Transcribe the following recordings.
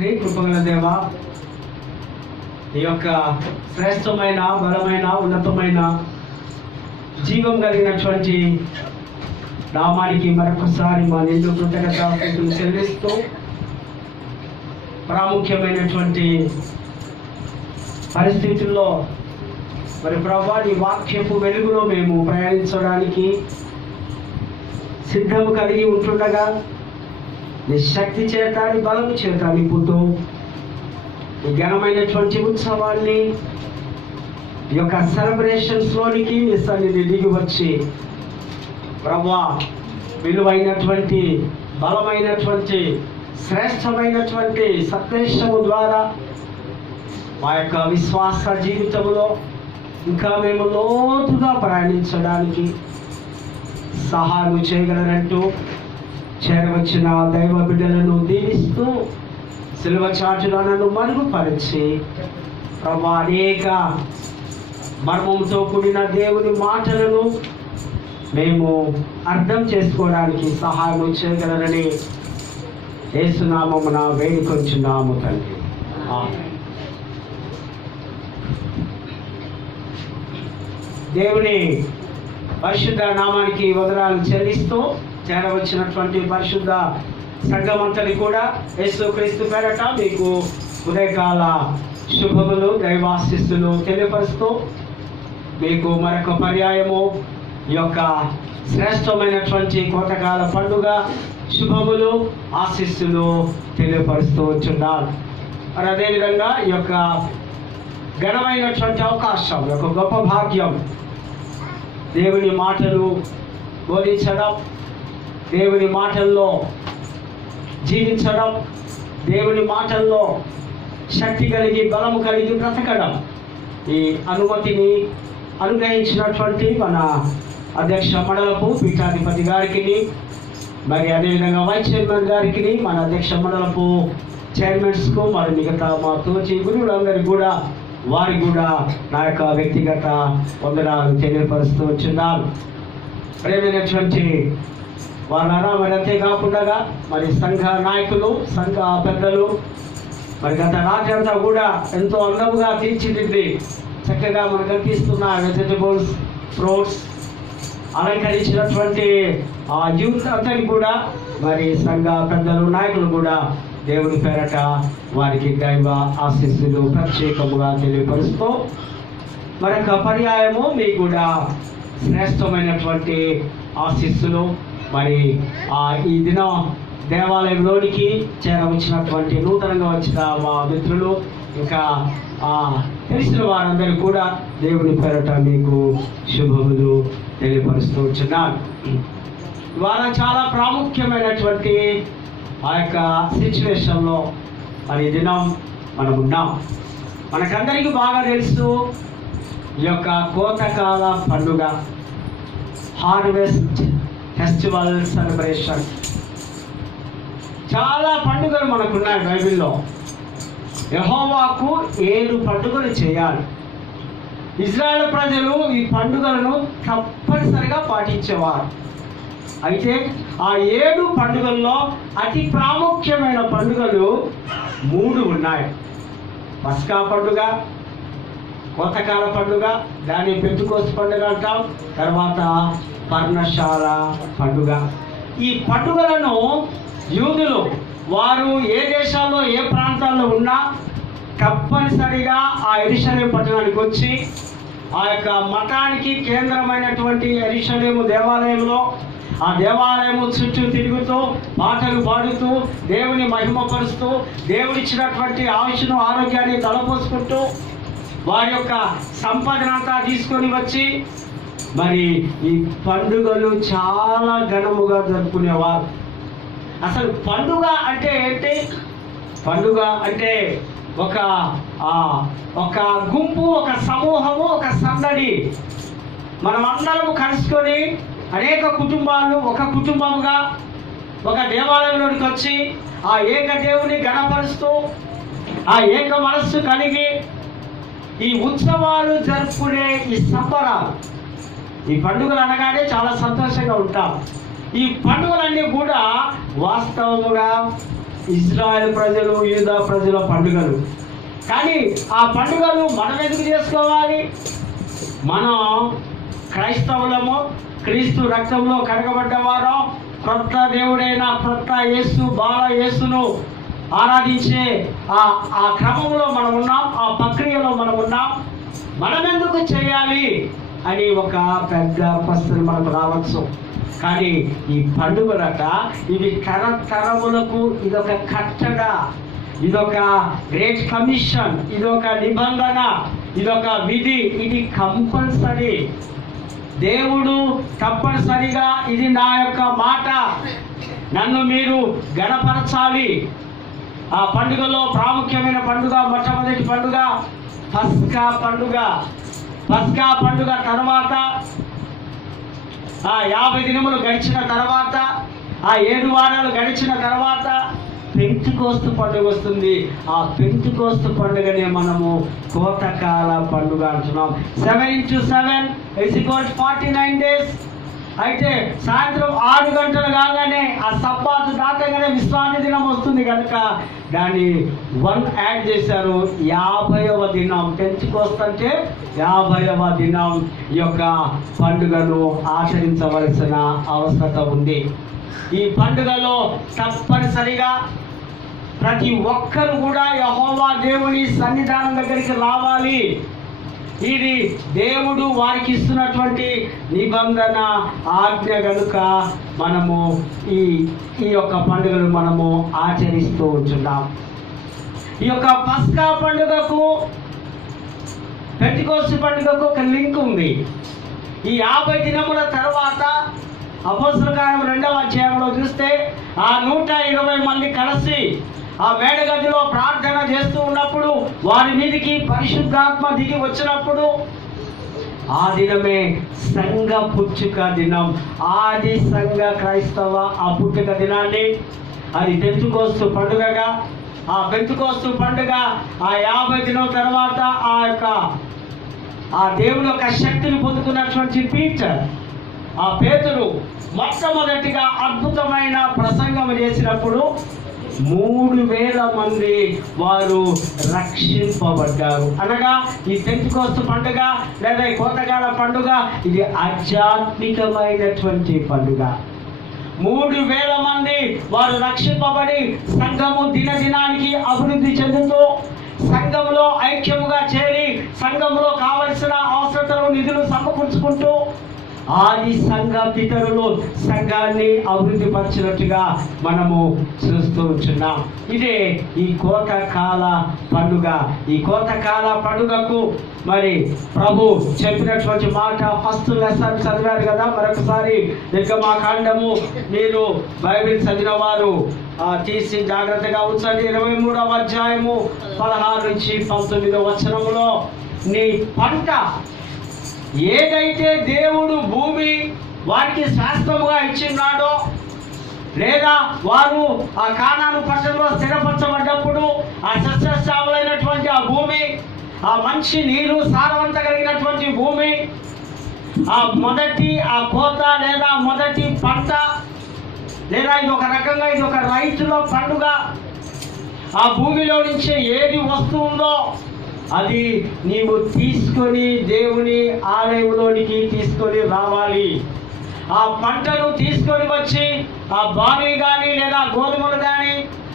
కృపగల దేవ, ఈ యొక్క శ్రేష్టమైన బలమైన ఉన్నతమైన జీవం కలిగినటువంటి నామానికి మరొకసారి మా నిండు కృతజ్ఞతలు చెల్లిస్తూ ప్రాముఖ్యమైనటువంటి పరిస్థితుల్లో మరి ప్రభువా నీ వాక్యపు వెలుగులో మేము ప్రయాణించడానికి సిద్ధము కలిగి ఉంటుండగా నీ శక్తి చేత నీ బలము చేత నింపుతూ ఈ ఘనమైనటువంటి ఉత్సవాన్ని ఈ యొక్క సెలబ్రేషన్స్లోనికి నీ సన్నిధి దిగి వచ్చి ప్రభువా విలువైనటువంటి బలమైనటువంటి శ్రేష్టమైనటువంటి సందేశము ద్వారా మా యొక్క విశ్వాస జీవితంలో ఇంకా మేము లోతుగా ప్రయాణించడానికి సహాయం చేయగలరంటూ చేరవచ్చిన దైవ బిడ్డలను దీవిస్తూ సిలువ చాటులో నన్ను మరుగుపరిచి ప్రభా అనేక మర్మంతో కూడిన దేవుని మాటలను మేము అర్థం చేసుకోవడానికి సహాయం చేయగలరని యేసునామమున వేడుకొంచున్నాము తండ్రి. ఆమేన్. దేవుని పరిశుద్ధ నామానికి వందనాలు చెల్లిస్తూ చేరవచ్చినటువంటి పరిశుద్ధ సంఘమంతని కూడా యేసుక్రీస్తు పేరట మీకు ఉదయకాల శుభములు దైవాశిస్సులు తెలియపరుస్తూ మీకు మరొక పర్యాయము ఈ యొక్క శ్రేష్టమైనటువంటి కోతకాల పండుగ శుభములు ఆశీస్సులు తెలియపరుస్తూ వచ్చున్నారు. మరి అదేవిధంగా ఈ యొక్క ఘనమైనటువంటి అవకాశం, ఈ యొక్క గొప్ప భాగ్యం, దేవుని మాటలు బోధించడం, దేవుని మాటల్లో జీవించడం, దేవుని మాటల్లో శక్తి కలిగి బలము కలిగి బ్రతకడం, ఈ అనుమతిని అనుగ్రహించినటువంటి మన అధ్యక్ష మండలపు పీఠాధిపతి గారికి, మరి అదేవిధంగా వైస్ చైర్మన్ గారికి, మన అధ్యక్ష మండలపు చైర్మన్స్కు, మరి మిగతా మా తోచి గురువులందరికీ కూడా వారికి కూడా నా యొక్క వ్యక్తిగత వందనాలు తెలియపరుస్తూ వచ్చున్నాను. ప్రేమైనటువంటి వాళ్ళ మరి అంతేకాకుండా మరి సంఘ నాయకులు, సంఘ పెద్దలు మరి గత రాత్రి అంతా కూడా ఎంతో అందముగా తీర్చిదిద్ది చక్కగా మనకు అందిస్తున్న వెజిటబుల్స్, ఫ్రూట్స్ అలంకరించినటువంటి ఆ యూత్ అంతని కూడా మరి సంఘ పెద్దలు నాయకులు కూడా దేవుని పేరట వారికి దైవ ఆశీస్సులు ప్రత్యేకముగా తెలియపరుస్తూ మరొక పర్యాయము మీకు కూడా శ్రేష్టమైనటువంటి ఆశీస్సులు మరి ఈ దినం దేవాలయంలోనికి చేరవచ్చినటువంటి నూతనంగా వచ్చిన మా మిత్రులు ఇంకా తెలిసిన వారందరూ కూడా దేవుని పేరట మీకు శుభములు తెలియపరుస్తూ వచ్చున్నాను. ఇవాళ చాలా ప్రాముఖ్యమైనటువంటి ఆ యొక్క సిచ్యువేషన్లో మరి దినం మనం ఉన్నాం. మనకందరికీ బాగా తెలుసు ఈ యొక్క కోతకాల పండుగ, హార్వెస్ట్ ఫెస్టివల్ సెలబ్రేషన్. చాలా పండుగలు మనకున్నాయి బైబిల్లో. యెహోవాకు 7 పండుగలు చేయాలి. ఇజ్రాయేల్ ప్రజలు ఈ పండుగలను తప్పనిసరిగా పాటించేవారు. అయితే ఆ 7 పండుగల్లో అతి ప్రాముఖ్యమైన పండుగలు 3 ఉన్నాయి. పస్కా పండుగ, కోతకాల పండుగ, దాన్ని పెంతుకోస్తు పండుగ అంటాం, తర్వాత పర్ణశాల పండుగ. ఈ పండుగలను యూదులు వారు ఏ దేశాల్లో ఏ ప్రాంతాల్లో ఉన్నా తప్పనిసరిగా ఆ యెరూషలేము పట్టణానికి వచ్చి ఆ యొక్క మఠానికి కేంద్రమైనటువంటి యెరూషలేము దేవాలయంలో ఆ దేవాలయము చుట్టూ తిరుగుతూ పాటలు పాడుతూ దేవుని మహిమపరుస్తూ దేవుడిచ్చినటువంటి ఆయుష్ను ఆరోగ్యాన్ని తలపోసుకుంటూ వారి యొక్క సంపదనంతా తీసుకొని వచ్చి మరి ఈ పండుగలు చాలా ఘనముగా జరుపుకునేవారు. అసలు పండుగ అంటే ఏంటి? పండుగ అంటే ఒక గుంపు, ఒక సమూహము, ఒక సందడి. మనం అందరము కలుసుకొని అనేక కుటుంబాలు ఒక కుటుంబముగా ఒక దేవాలయంలోనికి వచ్చి ఆ ఏక దేవుని గణపరుస్తూ ఆ ఏక మనస్సు కలిగి ఈ ఉత్సవాలు జరుపుకునే ఈ సంబరాలు, ఈ పండుగలు అనగానే చాలా సంతోషంగా ఉంటాం. ఈ పండుగలన్నీ కూడా వాస్తవముగా ఇజ్రాయెల్ ప్రజలు, యూదా ప్రజల పండుగలు. కానీ ఆ పండుగలు మనం ఎందుకు చేసుకోవాలి? మనం క్రైస్తవులము, క్రీస్తు రక్తంలో కడగబడ్డవారం, క్రొత్త దేవుడైన క్రొత్త యేసు, బాల యేసును ఆరాధించే ఆ క్రమంలో మనం ఉన్నాం, ఆ ప్రక్రియలో మనం ఉన్నాం. మనం ఎందుకు చేయాలి అని ఒక పెద్ద ప్రశ్న మనకు రావచ్చు. కానీ ఈ పండుగలట ఇవి తరతరములకు ఇదొక కట్టడ, ఇదొక గ్రేట్ కమిషన్, ఇదొక నిబంధన, ఇదొక విధి. ఇది కంపల్సరీ. దేవుడు తప్పనిసరిగా ఇది నా యొక్క మాట, నన్ను మీరు గణపరచాలి. ఆ పండుగలో ప్రాముఖ్యమైన పండుగ, మొట్టమొదటి పండుగ పస్కా పండుగ. పస్కా పండుగ తర్వాత 50 దినములు గడిచిన తర్వాత, 7 వారాలు గడిచిన తర్వాత పెంతుకోస్తు పండుగ వస్తుంది. ఆ పెంతుకోస్తు పండుగనే మనము కోతకాల పండుగ అంటున్నాం. 7 into 7 = 49 days. అయితే సాయంత్రం 6 గంటలు కాగానే ఆ సబ్బాతు దాటగానే విశ్రాంతి దినం వస్తుంది కనుక దాన్ని 1 యాడ్ చేశారు. 50వ దినం పెంతుకోస్తు అంటే 50వ దినం ఈ యొక్క పండుగను ఆచరించవలసిన అవసరత ఉంది. ఈ పండుగలో తప్పనిసరిగా ప్రతి ఒక్కరు కూడా యెహోవా దేవుని సన్నిధానం దగ్గరికి రావాలి. ఇది దేవుడు వారికి ఇస్తున్నటువంటి నిబంధన, ఆజ్ఞ కనుక మనము ఈ యొక్క పండుగను మనము ఆచరిస్తూ ఉంటున్నాం. ఈ యొక్క పస్కా పండుగకు, పెంటెకోస్తు పండుగకు ఒక లింక్ ఉంది. ఈ 50 దినముల తర్వాత అపోస్తలుల కార్యములు 2వ అధ్యాయంలో చూస్తే ఆ 120 మంది కలిసి ఆ మేడగదిలో ప్రార్థన చేస్తూ ఉన్నప్పుడు వారి మీదకి పరిశుద్ధాత్మ దిగి వచ్చినప్పుడు ఆ దినమే సంఘ పుట్టుక దినం. ఆది సంఘ క్రైస్తవ ఆ పుట్టుక దినాన్ని అది పెంతెకోస్తు పండుగగా, ఆ పెంతెకోస్తు పండుగ ఆ 50 దినం తర్వాత ఆ దేవుని యొక్క శక్తిని పొందుకున్నటువంటి పీటర్, ఆ పేతురు మొట్టమొదటిగా అద్భుతమైన ప్రసంగం చేసినప్పుడు 3000 మంది వారు రక్షింపబడ్డారు. అనగా ఈ పెంతెకోస్తు పండుగ లేదా ఈ కోతకాల పండుగ ఇది ఆధ్యాత్మికమైనటువంటి పండుగ. 3000 మంది వారు రక్షింపబడి సంఘము దినదినానికి అభివృద్ధి చెందుతూ, సంఘంలో ఐక్యముగా చేరి, సంఘంలో కావలసిన అవసరతలు, నిధులు సమకూర్చుకుంటూ ఆది సంఘ పితరులు సంఘాన్ని అభివృద్ధి పరిచినట్టుగా మనము చూస్తూ ఉంటున్నాం. ఇదే ఈ కోతకాల పండుగ. ఈ కోతకాల పండుగకు మరి ప్రభు చెప్పినటువంటి మాట ఫస్ట్ లెసన్ చదివారు కదా. మరొకసారి నిర్గమాకాండము మీరు బైబిల్ చదివిన వారు తీసి జాగ్రత్తగా ఉంచండి. 23వ అధ్యాయము 16 నుంచి 19వ వచనములో నీ పంట ఏదైతే దేవుడు భూమి వారికి శాస్త్రముగా ఇచ్చిన్నాడో, లేదా వారు ఆ కానాను పట్టణంలో స్థిరపరచబడ్డప్పుడు ఆ సస్యశ్యామలైనటువంటి ఆ భూమి, ఆ మంచి నీరు సారవంత కలిగినటువంటి భూమి, ఆ మొదటి ఆ కోత లేదా మొదటి పంట, లేదా ఇది ఒక రకంగా ఇది ఒక రైతుల పండుగ. ఆ భూమిలో నుంచి ఏది వస్తుందో అది నీవు తీసుకొని దేవుని ఆలయంలోనికి తీసుకొని రావాలి. ఆ పంటను తీసుకొని వచ్చి ఆ బావి కానీ లేదా గోధుమలు కానీ,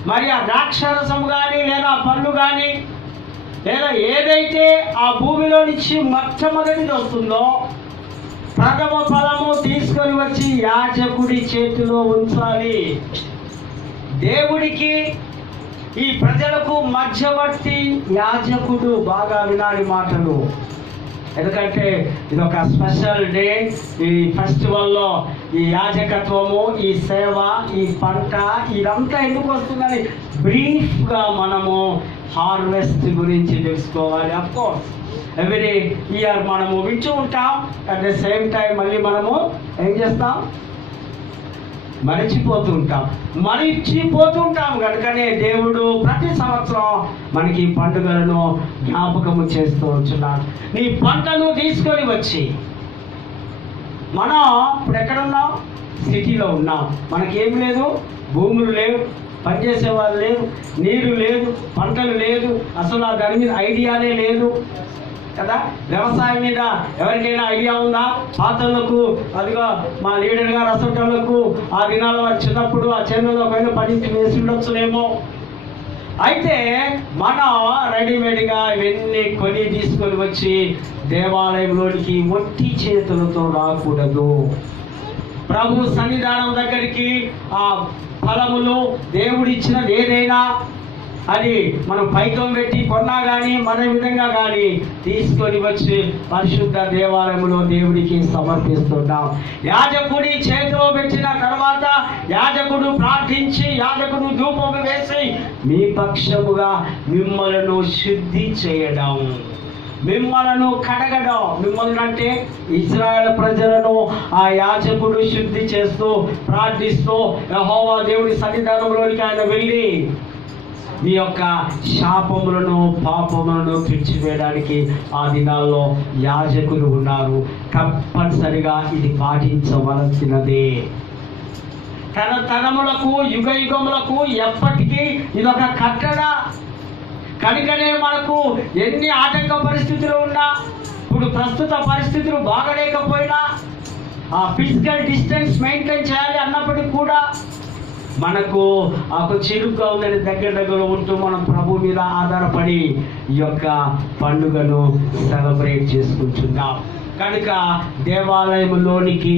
మరి ఆ ద్రాక్షరసం కానీ లేదా పళ్ళు కానీ, లేదా ఏదైతే ఆ భూమిలో నుంచి మొట్టమొదటిది వస్తుందో ప్రథమ ఫలము తీసుకొని వచ్చి యాజకుడి చేతిలో ఉంచాలి. దేవుడికి ఈ ప్రజలకు మధ్యవర్తి యాజకుడు. బాగా వినాలి మాటలు, ఎందుకంటే ఇది ఒక స్పెషల్ డే. ఈ ఫెస్టివల్లో ఈ యాజకత్వము, ఈ సేవ, ఈ పంట ఇదంతా ఎందుకు వస్తుందని బ్రీఫ్గా మనము హార్వెస్ట్ గురించి తెలుసుకోవాలి. అఫ్కోర్స్ ఎవ్రీ ఇయర్ మనము వింటూ ఉంటాం. అట్ ద సేమ్ టైం మళ్ళీ మనము ఏం చేస్తాం, మరిచిపోతూ ఉంటాం. కనుకనే దేవుడు ప్రతి సంవత్సరం మనకి పండుగలను జ్ఞాపకము చేస్తూ ఉంటున్నాడు. నీ పంటను తీసుకొని వచ్చి, మనం ఇప్పుడు ఎక్కడున్నాం, సిటీలో ఉన్నాం, మనకేం లేదు, భూములు లేవు, పనిచేసేవారు లేరు, నీరు లేదు, పంటలు లేదు, అసలు ఆ దాని మీద ఐడియానే లేదు కదా. వ్యవసాయం మీద ఎవరికైనా ఐడియా ఉందా? పాతలకు అదిగా మా లీడర్ గారు అసంటోళ్లకు ఆ దినాల వారు చిన్నప్పుడు ఆ చేనులో పైన పని వేసి ఉండొచ్చునేమో. అయితే మనం రెడీమేడ్గా ఇవన్నీ కొని తీసుకొని వచ్చి దేవాలయంలోనికి ఒట్టి చేతులతో రాకూడదు. ప్రభు సన్నిధానం దగ్గరికి ఆ ఫలములు దేవుడిచ్చినది ఏదైనా అది మనం పైకం పెట్టి కొన్నా కానీ మన విధంగా కానీ తీసుకొని వచ్చి పరిశుద్ధ దేవాలయంలో దేవుడికి సమర్పిస్తున్నాం. యాజకుడి చేతిలో పెట్టిన తర్వాత యాజకుడు ప్రార్థించి యాజకుడు ధూపం వేసి మీ పక్షముగా మిమ్మలను శుద్ధి చేయడం, మిమ్మలను కడగడం. మిమ్మల్ని అంటే ఇశ్రాయేలు ప్రజలను ఆ యాజకుడు శుద్ధి చేస్తూ ప్రార్థిస్తూ యెహోవా దేవుడి సన్నిధానంలోనికి ఆయన వెళ్ళి మీ యొక్క శాపములను పాపములను తుడిచివేయడానికి ఆ దినాల్లో యాజకులు ఉన్నారు. తప్పనిసరిగా ఇది పాటించవలసినదే. తరములకు యుగ యుగములకు ఎప్పటికీ ఇదొక కట్టడ. కనుకనే మనకు ఎన్ని ఆటంక పరిస్థితులు ఉన్నా, ఇప్పుడు ప్రస్తుత పరిస్థితులు బాగలేకపోయినా ఆ ఫిజికల్ డిస్టెన్స్ మెయింటైన్ చేయాలి అన్నప్పటికీ కూడా మనకు ఒక చిరుగ్గా ఉందని దగ్గర ఉంటూ మనం ప్రభు మీద ఆధారపడి ఈ యొక్క పండుగను సెలబ్రేట్ చేసుకుంటున్నాం. కనుక దేవాలయంలోనికి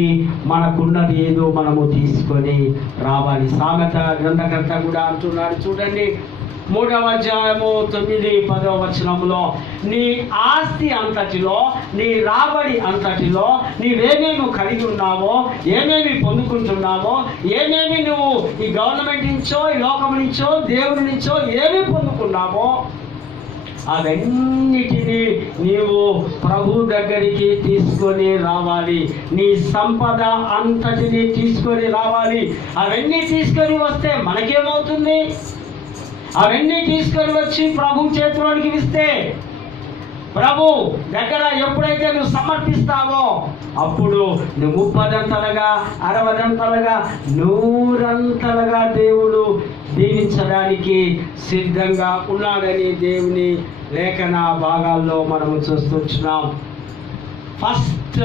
మనకున్నది ఏదో మనము తీసుకొని రావాలి. సామెత గ్రంథకర్త కూడా అంటున్నాడు చూడండి, 3వ అధ్యాయము 9-10 వచనంలో, నీ ఆస్తి అంతటిలో, నీ రాబడి అంతటిలో నీవేమేమి కలిగి ఉన్నావో, ఏమేమి పొందుకుంటున్నావో, ఏమేమి నువ్వు ఈ గవర్నమెంట్ నుంచో ఈ లోకం నుంచో దేవుడి నుంచో ఏమి పొందుకున్నావో అవన్నిటినీ నీవు ప్రభు దగ్గరికి తీసుకొని రావాలి. నీ సంపద అంతటిని తీసుకొని రావాలి. అవన్నీ తీసుకొని వస్తే మనకేమవుతుంది? అవన్నీ తీసుకొని వచ్చి ప్రభు చేతిలోనికి ఇస్తే, ప్రభు దగ్గర ఎప్పుడైతే నువ్వు సమర్పిస్తావో అప్పుడు నువ్వు 30 60 100 దేవుడు దీవించడానికి సిద్ధంగా ఉన్నాడని దేవుని లేఖన భాగాల్లో మనము చూస్తున్నాం. ఫస్ట్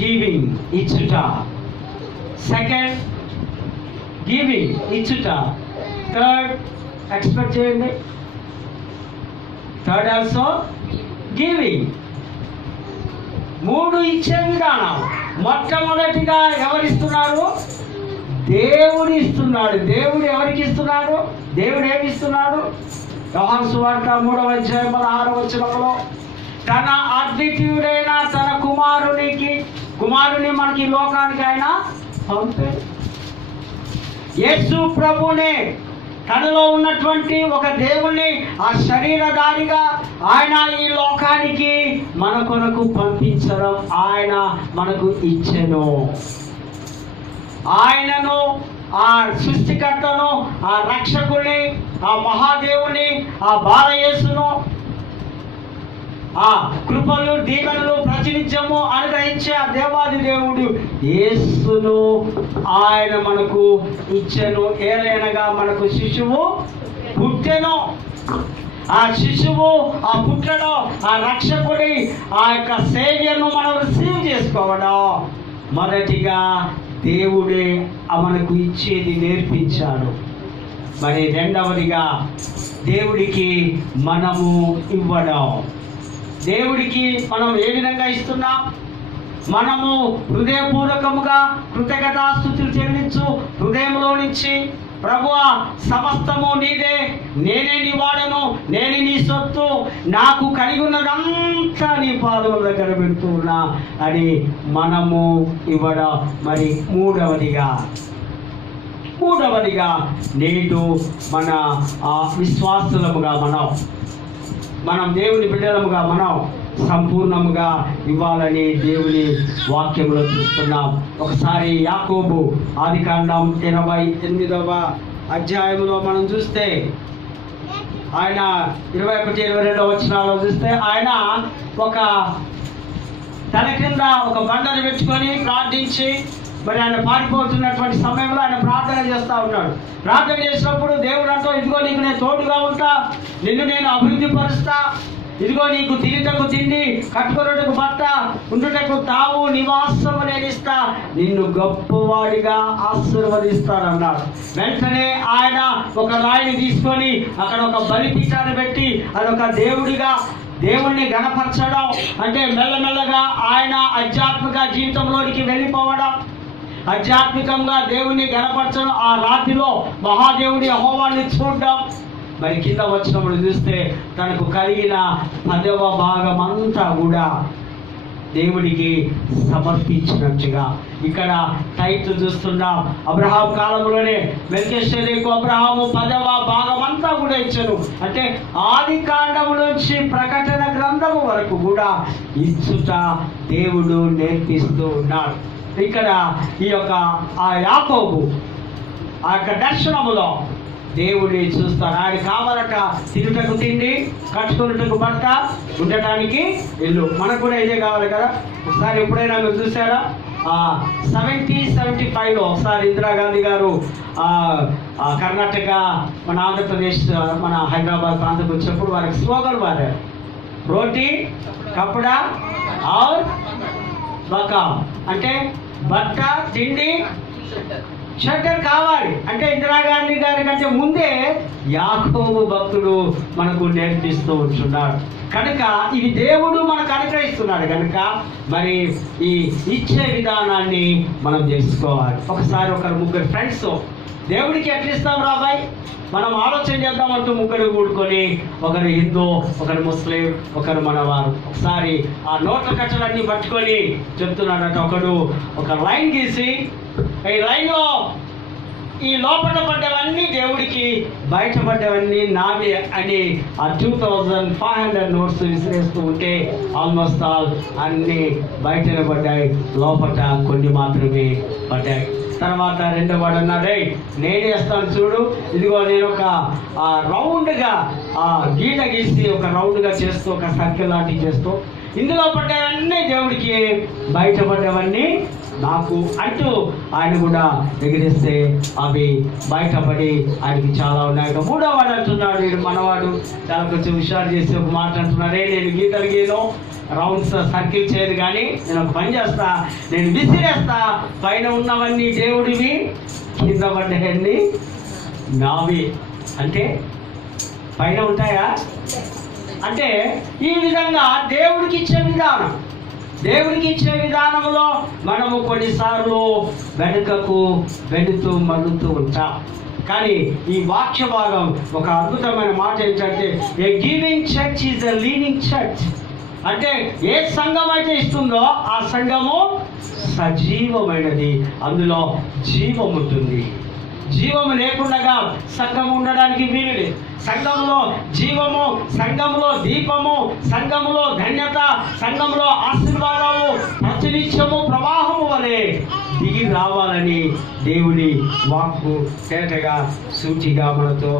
గివింగ్ ఇచ్చుట, సెకండ్ గివింగ్ ఇచ్చుట, థర్డ్ ఎక్స్పెక్ట్ చేయండి, థర్డ్ ఆల్సో గివింగ్. 3 ఇచ్చే విధానం. మొట్టమొదటిగా ఎవరిస్తున్నారు? దేవుడు ఇస్తున్నాడు. దేవుడు ఎవరికి ఇస్తున్నాడు? దేవుడు ఏమి ఇస్తున్నాడు? యోహాను సువార్త 3వ అధ్యాయం 16వ వచనంలో, తన అద్వితీయుడైన తన కుమారుని మనకి లోకానికి ఆయన పంపాడు. యేసు ప్రభునే తనలో ఉన్నటువంటి ఒక దేవుణ్ణి ఆ శరీరధారిగా ఆయన ఈ లోకానికి మన కొరకు పంపించడం ఆయన మనకు ఇచ్చెను. ఆయనను, ఆ సృష్టికర్తను, ఆ రక్షకుని, ఆ మహాదేవుని, ఆ బాలయేసును, ఆ కృపలు దీవెనలు ప్రతినిత్యము అనుగ్రహించే ఆ దేవాది దేవుడు యేసును ఆయన మనకు ఇచ్చెను. ఏలైనగా మనకు శిశువు పుట్టెను. ఆ శిశువు ఆ పుట్టడం, ఆ రక్షకుడి ఆ యొక్క సేవ్యను మనం రిసీవ్ చేసుకోవడం మొదటిగా దేవుడే మనకు ఇచ్చేది నేర్పించాడు. మరి రెండవదిగా దేవుడికి మనము ఇవ్వడం. దేవుడికి మనం ఏ విధంగా ఇస్తున్నాం? మనము హృదయపూర్వకముగా కృతజ్ఞతాస్తుతులు చెల్లించు హృదయంలో నుంచి, ప్రభువా సమస్తము నీదే, నేనే నీ వాడను, నేనే నీ సొత్తు, నాకు కలిగి ఉన్నదంతా నీ పాదముల దగ్గర పెడుతున్నా అని మనము ఇవ్వడం. మరి మూడవదిగా నేడు మన విశ్వాసులముగా మనం దేవుని బిడ్డలముగా మనం సంపూర్ణముగా ఇవ్వాలని దేవుని వాక్యంలో చూస్తున్నాం. ఒకసారి యాకోబు ఆదికాండం 28వ అధ్యాయంలో మనం చూస్తే, ఆయన 21-22 వచనాల్లో చూస్తే, ఆయన ఒక తన కింద ఒక బండను పెట్టుకొని ప్రార్థించి మరి ఆయన పారిపోతున్నటువంటి సమయంలో ఆయన ప్రార్థన చేస్తూ ఉన్నాడు. ప్రార్థన చేసినప్పుడు దేవుడు అంటూ, ఇదిగో నీకు నేను తోడుగా ఉంటా, నిన్ను నేను అభివృద్ధి పరుస్తా, ఇదిగో నీకు తినుటకు తిండి, కట్టుకొనుటకు బట్ట, ఉండుటకు తావు, నివాసము నేను ఇస్తా, నిన్ను గొప్పవాడిగా ఆశీర్వదిస్తానన్నాడు. వెంటనే ఆయన ఒక రాయిని తీసుకొని అక్కడ ఒక బలిపీఠాన్ని పెట్టి అదొక దేవుడిని గణపరచడం, అంటే మెల్లమెల్లగా ఆయన ఆధ్యాత్మిక జీవితంలోనికి వెళ్ళిపోవడం, ఆధ్యాత్మికంగా దేవుణ్ణి గణపరచడం, ఆ రాత్రిలో మహాదేవుడి యెహోవాని చూడడం. మరి కింద వచ్చినప్పుడు చూస్తే తనకు కలిగిన 10వ భాగం అంతా కూడా దేవుడికి సమర్పించినట్టుగా ఇక్కడ టైటిల్ చూస్తున్నాం. అబ్రహాం కాలంలోనే మెల్కీషెదెకు అబ్రహాము 10వ భాగం అంతా కూడా ఇచ్చాను. అంటే ఆది కాండము నుంచి ప్రకటన గ్రంథము వరకు కూడా ఇచ్చుట దేవుడు నేర్పిస్తూ ఉన్నాడు. ఇక్కడ ఈ యొక్క ఆ యాకోబు ఆ యొక్క దర్శనములో దేవుడిని చూస్తాడు. ఆయన కావాలట తినుటకు తిండి, కట్టుకున్నటకు బట్ట, ఉండటానికి ఇల్లు. మనకు కూడా ఇదే కావాలి కదా. ఒకసారి ఎప్పుడైనా మీరు చూసారా, 75లో ఒకసారి ఇందిరాగాంధీ గారు కర్ణాటక, మన ఆంధ్రప్రదేశ్, మన హైదరాబాద్ ప్రాంతం వచ్చినప్పుడు వారికి స్లోగన్ వారారు, రోటీ కపడా ఆర్ మకాం, అంటే బట్ట, తిండి, షెల్టర్ కావాలి. అంటే ఇందిరాగాంధీ గారి కంటే ముందే యాకోబు భక్తుడు మనకు నేర్పిస్తూ ఉంటున్నాడు. కనుక ఇవి దేవుడు మనకు అనుగ్రహిస్తున్నాడు కనుక మరి ఈ ఇచ్చే విధానాన్ని మనం తెలుసుకోవాలి. ఒకసారి ముగ్గురు ఫ్రెండ్స్ దేవుడికి ఎట్లా ఇస్తాం రాబాయ్, మనం ఆలోచన చేద్దామంటూ ముగ్గురు కూడుకొని, ఒకరు హిందూ, ఒకరు ముస్లిం, ఒకరు మనవారు, ఒకసారి ఆ నోట్ల కట్టలన్నీ పట్టుకొని చెప్తున్నాడట. ఒక లైన్ గీసి, ఈ లైన్లో ఈ లోపల పడ్డవన్నీ దేవుడికి, బయట పడ్డవన్నీ నావే అని ఆ 2500 నోట్స్ విసిరేస్తూ ఉంటే ఆల్మోస్ట్ ఆల్ అన్నీ బయటనే పడ్డాయి, లోపల కొన్ని మాత్రమే పడ్డాయి. తర్వాత రెండో వాడు అన్నాడే, నేనేస్తాను చూడు, ఇదిగో నేను ఒక రౌండ్గా గీట గీసి ఒక రౌండ్గా చేస్తూ, ఒక సర్కిల్ లాంటివి చేస్తూ, ఇందులో పడ్డవన్నీ దేవుడికి, బయట పడ్డవన్నీ నాకు అంటూ ఆయన కూడా ఎగిరిస్తే అవి బయటపడి ఆయనకి చాలా ఉన్నాయి. మూడో వాడు అంటున్నాడు, వీడు మనవాడు చాలా కొంచెం హుషారు చేసి ఒక మాట అంటున్నాడే, నేను గీతలు గీను, రౌండ్స్ సర్కిల్ చేయదు, కానీ నేను ఒక పని చేస్తా, నేను విసిరేస్తా, పైన ఉన్నవన్నీ దేవుడివి, కింద పడ్డవన్నీ నావి. అంటే పైన ఉంటాయా అంటే ఈ విధంగా దేవుడికి ఇచ్చే విధానంలో మనము కొన్నిసార్లు వెనుతూ మళ్ళుతూ ఉంటాం. కానీ ఈ వాక్య భాగం ఒక అద్భుతమైన మాట ఏంటంటే, a giving church is a learning church. అంటే ఏ సంఘం అయితే ఇస్తుందో ఆ సంఘము సజీవమైనది, అందులో జీవం ఉంటుంది. జీవము లేకుండా సంఘం ఉండడానికి వీలులేదు. సంఘంలో జీవము, సంఘంలో దీపము, సంఘంలో ధన్యత, సంఘంలో ఆశీర్వాదాలు ప్రతినిత్యము ప్రవాహము వలె దిగి రావాలని దేవుని వాక్కు తేటగా సూటిగా మనతో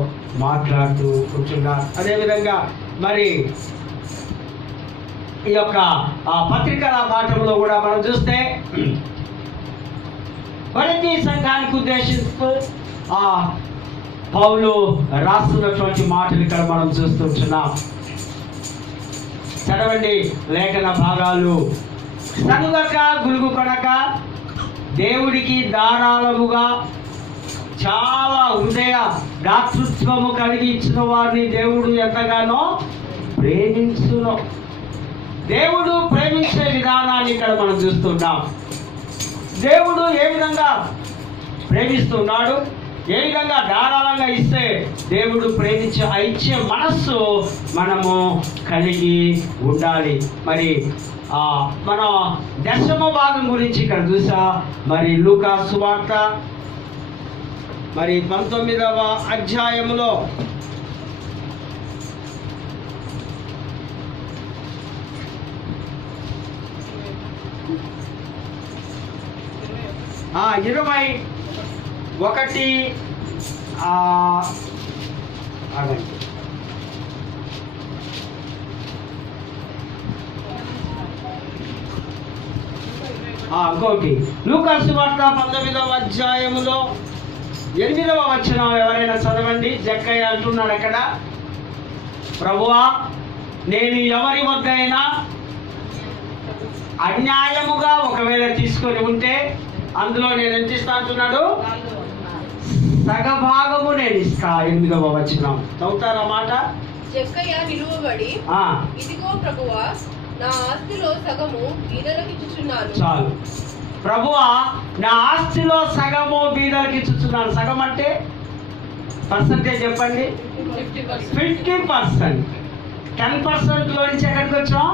మాట్లాడుతూ ఉంటున్నారు. అదేవిధంగా మరి ఈ యొక్క పత్రికల పాఠంలో కూడా మనం చూస్తే కొరింథీ సంఘానికి ఉద్దేశిస్తూ పౌలు రాస్తున్నటువంటి మాటలు ఇక్కడ మనం చూస్తుంటున్నాం. చదవండి లేఖన భాగాలు. సనుగక గులుగు కొనక దేవుడికి ధారాళముగా చాలా హృదయ దాతృత్వము కలిగి ఇచ్చిన వారిని దేవుడు ఎంతగానో ప్రేమించును. దేవుడు ప్రేమించే విధానాన్ని ఇక్కడ మనం చూస్తున్నాం. దేవుడు ఏ విధంగా ప్రేమిస్తున్నాడు, ఏ విధంగా ధారాళంగా ఇస్తే దేవుడు ప్రేమించే ఇచ్చే మనస్సు మనము కలిగి ఉండాలి. మరి మన దశమ భాగం గురించి ఇక్కడ చూసా. మరి లూకా సువార్త మరి 19వ అధ్యాయములో ఆ 21 21 ఇంకోటి లూకాసు వార్త 19వ అధ్యాయములో 8వ వచనం ఎవరైనా చదవండి. జక్కయ్య అంటున్నాడు అక్కడ, ప్రభువా నేను ఎవరి వద్దైనా అన్యాయముగా ఒకవేళ తీసుకొని ఉంటే అందులో నేను ఎంత ఇస్తా అంటున్నాడు, సగభాగము నేను ఇస్తా. 8వ వచనం చదువుతారా మాట. జక్కయ్య నిలువబడి, ఇదిగో ప్రభువా నా ఆస్తిలో సగము బీదలకు ఇచ్చుచున్నాను. చాలు. ప్రభువా నా ఆస్తిలో సగము బీదలకు ఇచ్చుచున్నాను. సగం అంటే పర్సంటేజ్ చెప్పండి. 50%. 10% లో నుంచి ఎక్కడికి వచ్చినాం,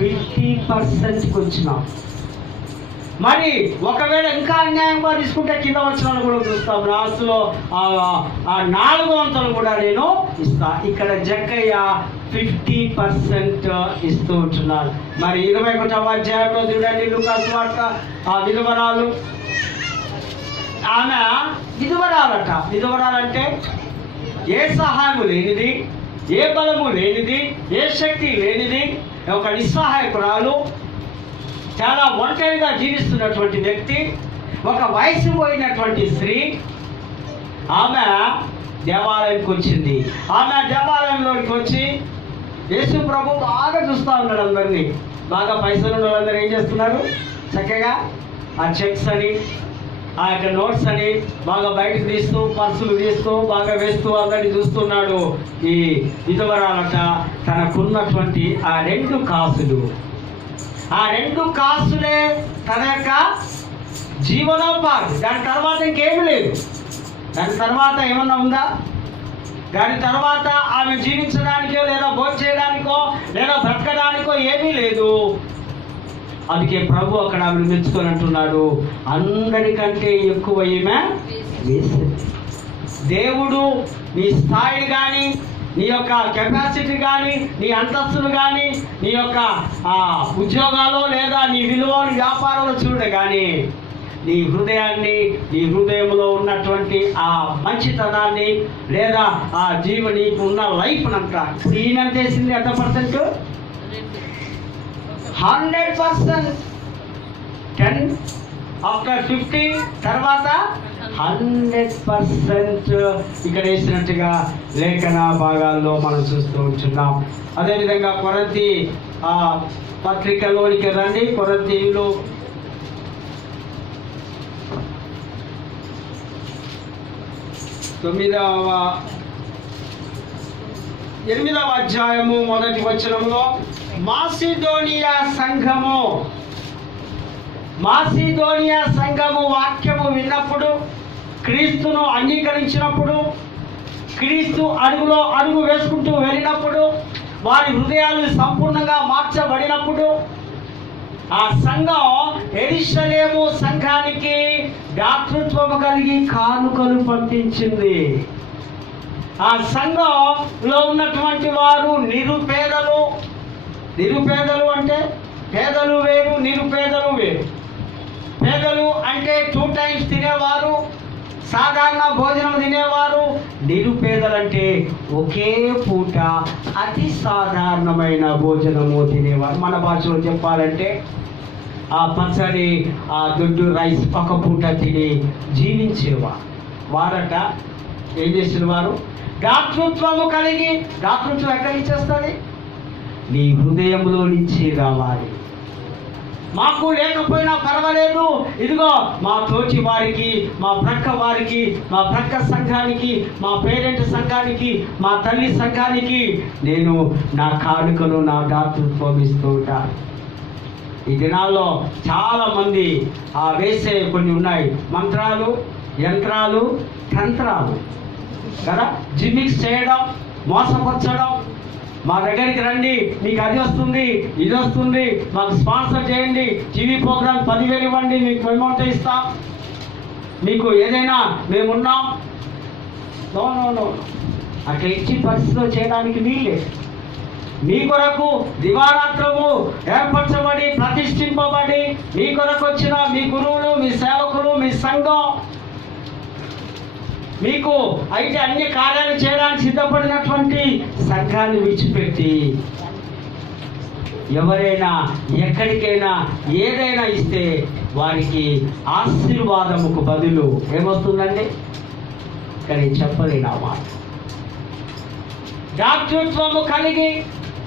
50%కి వచ్చినాం. మరి ఒకవేళ ఇంకా అన్యాయంగా తీసుకుంటే కింద వచ్చిన కూడా చూస్తాం. నా ఆస్తులో 400 కూడా నేను ఇస్తా. ఇక్కడ జక్కయ్య 50% ఇస్తూ ఉంటున్నారు. మరి 21వ అధ్యాయంలో చూడండి, లూకాసు వార్త విధవరాలు, ఆమె విధవరాలట. విధవరాలంటే ఏ సహాయము లేనిది, ఏ బలము లేనిది, ఏ శక్తి లేనిది, ఒక నిస్సహాయకురాలు, చాలా ఒంటరిగా జీవిస్తున్నటువంటి వ్యక్తి, ఒక వయసు పోయినటువంటి స్త్రీ. ఆమె దేవాలయంకి వచ్చింది. ఆమె దేవాలయంలోకి వచ్చి యేసు ప్రభు బాగా చూస్తూ ఉన్నాడు అందరినీ. బాగా పైసలు ఉన్న వాళ్ళందరూ ఏం చేస్తున్నారు, చక్కగా ఆ చెక్స్ అని ఆ యొక్క నోట్స్ అని బాగా బయటకు తీస్తూ, పర్సులు తీస్తూ, బాగా వేస్తూ అందరినీ చూస్తున్నాడు. ఈ విధవరాలట తనకున్నటువంటి ఆ 2 కాసులు, ఆ 2 కాసులే తన యొక్క జీవనోపాధి. దాని తర్వాత ఇంకేమీ లేదు. దాని తర్వాత ఏమన్నా ఉందా? దాని తర్వాత ఆమె జీవించడానికో లేదా భోజనం చేయడానికో లేదా బ్రతకడానికో ఏమీ లేదు. అందుకే ప్రభు అక్కడ ఆమెను మెచ్చుకొని అంటున్నాడు, అందరికంటే ఎక్కువ ఈమె వేసింది. దేవుడు నీ స్థాయిని కానీ, నీ యొక్క కెపాసిటీ కానీ, నీ అంతస్తులు కానీ, నీ యొక్క ఉద్యోగాలు లేదా నీ విలువలు వ్యాపారాలు చూడ కానీ, నీ హృదయాన్ని, నీ హృదయంలో ఉన్నటువంటి ఆ మంచితనాన్ని లేదా ఆ నీకు ఉన్న లైఫ్ అంతా ఇప్పుడు ఈయనంత వేసింది ఎంత పర్సెంట్? 100%. 10 ఆఫ్టర్ 50 తర్వాత 100% ఇక్కడ వేసినట్టుగా లేఖన భాగాల్లో మనం చూస్తూ ఉంటున్నాం. అదేవిధంగా కొరింథీ పత్రికలోనికి రండి. కొరింథీయులు 8వ అధ్యాయము 1వ వచనంలో మాసిదోనియా సంఘము వాక్యము విన్నప్పుడు, క్రీస్తును అంగీకరించినప్పుడు, క్రీస్తు అడుగులో అడుగు వేసుకుంటూ వెళ్ళినప్పుడు, వారి హృదయాలు సంపూర్ణంగా మార్చబడినప్పుడు ఆ సంఘం యెరూషలేము సంఘానికి దాతృత్వము కలిగి కానుకలు పంపించింది. ఆ సంఘంలో ఉన్నటువంటి వారు నిరుపేదలు. నిరుపేదలు అంటే పేదలు వేరు, నిరుపేదలు వేరు. పేదలు అంటే 2 టైమ్స్ తినేవారు, సాధారణ భోజనం తినేవారు. నిరుపేదలంటే ఒకే పూట అతి సాధారణమైన భోజనము తినేవారు. మన భాషలో చెప్పాలంటే ఆ పచ్చడి ఆ దొడ్డు రైస్ ఒక పూట తిని జీవించేవారు. వారట ఏం చేసిన వారు, దాతృత్వము కలిగి. దాతృత్వం ఎక్కడి నుంచి వస్తుంది? నీ హృదయంలో నుంచి రావాలి. మాకు లేకపోయినా పర్వాలేదు, ఇదిగో మా తోటి వారికి, మా ప్రక్క వారికి, మా ప్రక్క సంఘానికి, మా పేరెంట్ సంఘానికి, మా తల్లి సంఘానికి నేను నా కానుకను, నా దాతృత్వం ఇస్తూ ఉంటాను. ఈ దినాల్లో చాలామంది వేసే కొన్ని ఉన్నాయి మంత్రాలు, యంత్రాలు, తంత్రాలు కదా, జిమ్మిక్స్ చేయడం, మోసపరచడం. మా దగ్గరికి రండి, మీకు అది వస్తుంది, ఇది వస్తుంది, మాకు స్పాన్సర్ చేయండి, టీవీ ప్రోగ్రామ్ 10,000 ఇవ్వండి, మీకు అమౌంట్ ఇస్తాం, మీకు ఏదైనా మేమున్నాం. నో నో నో, అట్లా ఇచ్చి పరిస్థితిలో చేయడానికి వీళ్ళే. మీ కొరకు దివారాత్రము ఏర్పరచబడి ప్రతిష్ఠింపబడి మీ కొరకు వచ్చిన మీ గురువులు, మీ సేవకులు, మీ సంఘం మీకు అయితే అన్ని కార్యాలు చేయడానికి సిద్ధపడినటువంటి సంఘాన్ని విడిచిపెట్టి ఎవరైనా ఎక్కడికైనా ఏదైనా ఇస్తే వారికి ఆశీర్వాదముకు బదులు ఏమొస్తుందండి? కానీ చెప్పలేను ఆ మాట. దాతృత్వము కలిగి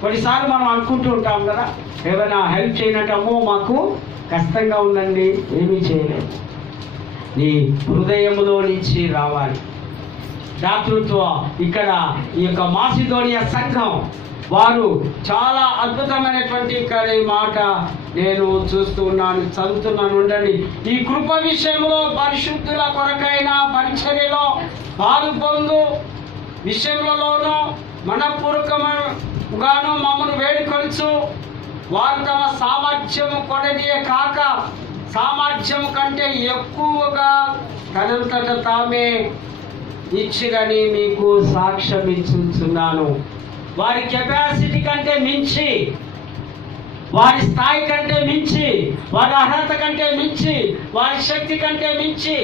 కొన్నిసార్లు మనం అనుకుంటూ ఉంటాం కదా, ఏమైనా హెల్ప్ చేయనటమో మాకు కష్టంగా ఉందండి, ఏమీ చేయలేదు. నీ హృదయములో నుంచి రావాలి దాతృత్వం. ఇక్కడ ఈ యొక్క మాసిదోనియా సంఘం వారు చాలా అద్భుతమైనటువంటి ఇక్కడ ఈ మాట నేను చూస్తూ ఉన్నాను, చదువుతున్నాను. ఉండండి. ఈ కృప విషయంలో పరిశుద్ధుల కొరకైన పరిచర్యలో పాలు పొందు విషయంలోనూ మనపూర్వకముగాను మమ్మల్ని వేడుకొలుచు వారు తమ సామర్థ్యము కొలదియే కాక సామర్థ్యం కంటే ఎక్కువగా తనంతట తామే ఇచ్చిరని మీకు సాక్ష్యం ఇచ్చుచున్నాను. వారి కెపాసిటీ కంటే మించి, వారి స్థాయి కంటే మించి, వారి అర్హత కంటే మించి, వారి శక్తి కంటే మించి,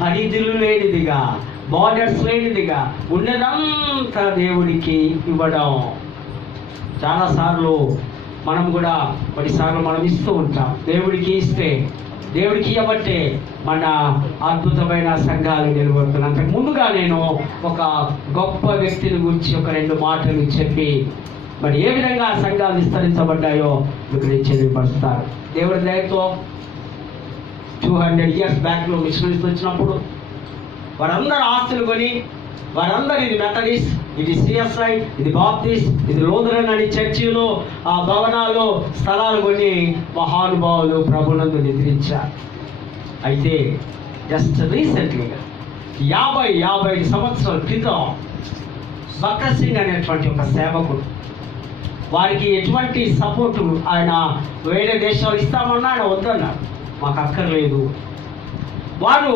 పరిధులు లేనిదిగా, బార్డర్స్ లేనిదిగా ఉన్నదంతా దేవుడికి ఇవ్వడం. చాలాసార్లు మనం కూడా కొన్నిసార్లు మనం ఇస్తూ ఉంటాం. దేవుడికి ఇస్తే, దేవుడికి ఇవ్వబట్టే మన అద్భుతమైన సంఘాలు నిలబడుతున్నాయి. అంతకు ముందుగా నేను ఒక గొప్ప వ్యక్తిని గురించి ఒక 2 మాటలు చెప్పి మరి ఏ విధంగా ఆ సంఘాలు విస్తరించబడ్డాయో మీకు నేను తెలియపరుస్తారు. దేవుడి దయతో 200 years బ్యాక్లో మిషనరీస్ వచ్చినప్పుడు వారందరూ ఆస్తులు కొని, వారందరూ ఇది మెథడిస్ట్, ఇది సిఎస్ఐ, ఇది బాప్టిస్ట్, ఇది లూథరన్ అని చర్చిలో ఆ భవనాల్లో స్థలాలు కొని మహానుభావులు ప్రభునందు నిద్రించారు. అయితే జస్ట్ రీసెంట్లీగా 50 సంవత్సరాల క్రితం భగత్ సింగ్ అనేటువంటి ఒక సేవకుడు, వారికి ఎటువంటి సపోర్టు ఆయన వేరే దేశాలు ఇస్తామన్నా ఆయన వద్దన్నారు, మాకు అక్కర్లేదు. వారు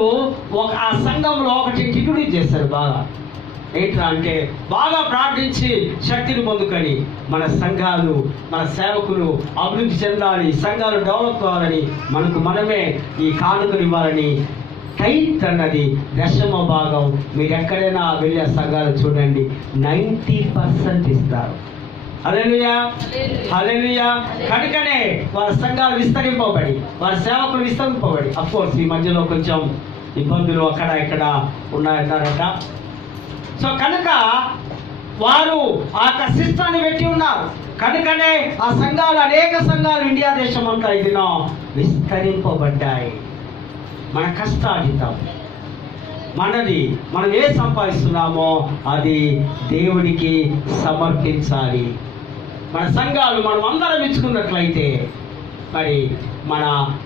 ఆ సంఘంలో ఒకటి ఇంట్రడ్యూస్ చేశారు. బాగా ఏంట్రా అంటే, బాగా ప్రార్థించి శక్తిని పొందుకొని మన సంఘాలు, మన సేవకులు అభివృద్ధి చెందాలి, సంఘాలు డెవలప్ కావాలని, మనకు మనమే ఈ కానుకలు ఇవ్వాలని టైట్ అన్నది 10వ భాగం. మీరు ఎక్కడైనా వెళ్ళే సంఘాలు చూడండి, 90% ఇస్తారు. హల్లెలూయా, హల్లెలూయా. కనుకనే వారి సంఘాలు విస్తరింపబడి, వారి సేవకులు విస్తరింపబడి, అఫ్కోర్స్ ఈ మధ్యలో కొంచెం ఇబ్బందులు అక్కడ ఇక్కడ ఉన్నాయన్నారట. సో కనుక వారు ఆ యొక్క సిస్టాన్ని పెట్టి ఉన్నారు. కనుకనే ఆ సంఘాలు, అనేక సంఘాలు ఇండియా దేశం అంతా ఇదినో విస్తరింపబడ్డాయి. మన కష్టార్జితం మనది, మనం ఏ సంపాదిస్తున్నామో అది దేవుడికి సమర్పించాలి. మన సంఘాలు మనం అందరం ఇచ్చుకున్నట్లయితే మరి మన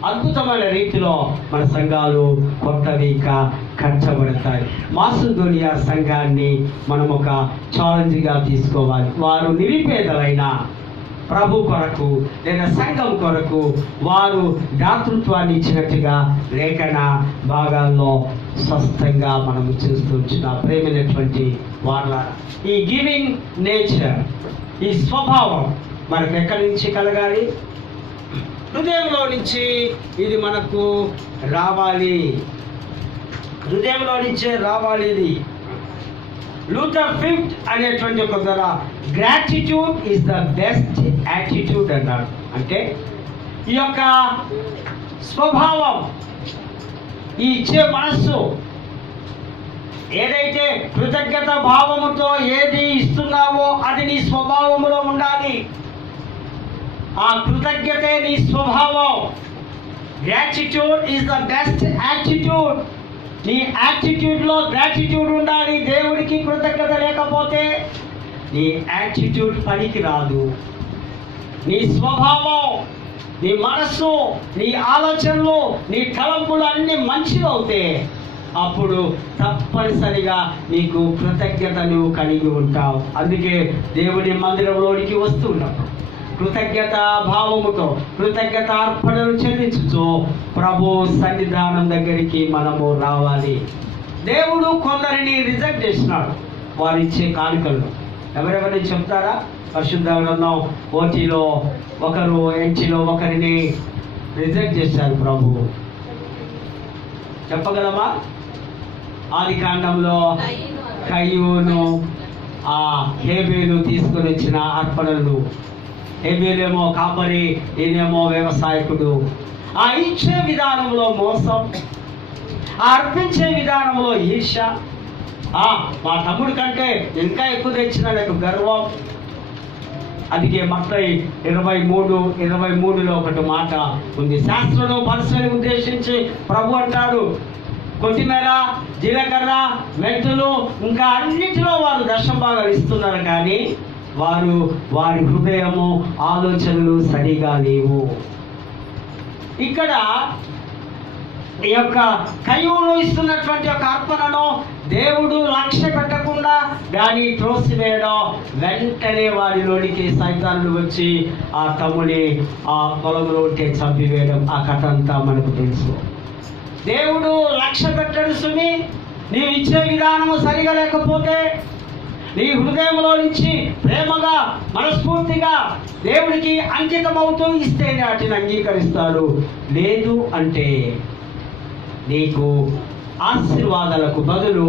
అద్భుతమైన రీతిలో మన సంఘాలు కొత్తవిగా కట్టబడతాయి. మాసిదోనియా సంఘాన్ని మనం ఒక ఛాలెంజ్గా తీసుకోవాలి. వారు నిరుపేదలైన ప్రభు కొరకు లేదా సంఘం కొరకు వారు దాతృత్వాన్ని ఇచ్చినట్టుగా లేఖన భాగాల్లో స్పష్టంగా మనం చూస్తున్న ప్రేమైనటువంటి వాళ్ళ ఈ గివింగ్ నేచర్, ఈ స్వభావం మనకు ఎక్కడి నుంచి కలగాలి? హృదయంలో నుంచి ఇది మనకు రావాలి, హృదయంలో నుంచే రావాలి. ఇది లూథర్ ఫిఫ్త్ అనేటువంటి ఒక ద్వారా gratitude is the best attitude అన్నాడు. అంటే ఈ యొక్క స్వభావం, ఈ ఇచ్చే మనస్సు, ఏదైతే కృతజ్ఞత భావముతో ఏది ఇస్తున్నావో అది నీ స్వభావములో ఉండాలి. ఆ కృతజ్ఞతే నీ స్వభావం. Gratitude is the best attitude. నీ యాటిట్యూడ్లో గ్రాటిట్యూడ్ ఉండాలి. దేవుడికి కృతజ్ఞత లేకపోతే నీ యాటిట్యూడ్ పనికి రాదు. నీ స్వభావం, నీ మనస్సు, నీ ఆలోచనలు, నీ తలంపులు అన్నీ మంచిగా అవుతే అప్పుడు తప్పనిసరిగా నీకు కృతజ్ఞత నువ్వు కలిగి ఉంటావు. అందుకే దేవుని మందిరంలోనికి వస్తున్నప్పుడు కృతజ్ఞత భావముతో కృతజ్ఞత అర్పణలు చెల్లించుతూ ప్రభు సన్నిధానం దగ్గరికి మనము రావాలి. దేవుడు కొందరిని రిజెక్ట్ చేసినాడు వారు ఇచ్చే కానుకలను. ఎవరెవరిని చెప్తారా? పరిశుద్ధ గ్రంథం ఓటీలో ఒకరు, ఎంచిలో ఒకరిని రిజెక్ట్ చేశారు ప్రభు. చెప్పగలమా? ఆది కాండంలో కయ్యూను ఆ హేబేలు తీసుకొని వచ్చిన అర్పణలు హెబేలేమో కాపరి, ఈయనేమో వ్యవసాయకుడు. ఆ ఇచ్చే విధానంలో మోసం, ఆ అర్పించే విధానంలో ఈర్ష్య, మా తమ్ముడి కంటే ఇంకా ఎక్కువ తెచ్చినాడు గర్వం. అందుకే మత్తయి 23:23లో ఒకటి మాట ఉంది. శాస్త్రుడు పరిసరని ఉద్దేశించి ప్రభు అంటాడు, కొత్తిమీర, జీలకర్ర, మెంతులు ఇంకా అన్నిటిలో వారు దశభాగాలు ఇస్తున్నారు, కానీ వారి హృదయము ఆలోచనలు సరిగా లేవు. ఇక్కడ ఈ యొక్క కయ్యూను ఇస్తున్నటువంటి యొక్క అర్పణను దేవుడు లక్ష్య పెట్టకుండా దాన్ని త్రోసివేయడం, వెంటనే వారిలోనికి సైతానులు వచ్చి ఆ తమ్ముని ఆ పొలంలో ఉంటే చంపివేయడం. ఆ కథ అంతా మనకు తెలుసు. దేవుడు లక్ష్య పెట్టడు సుమి. నీవు ఇచ్చే విధానము సరిగా లేకపోతే, నీ హృదయంలో నుంచి ప్రేమగా మనస్ఫూర్తిగా దేవుడికి అంకితం అవుతూ ఇస్తే వాటిని అంగీకరిస్తాడు. లేదు అంటే నీకు ఆశీర్వాదాలకు బదులు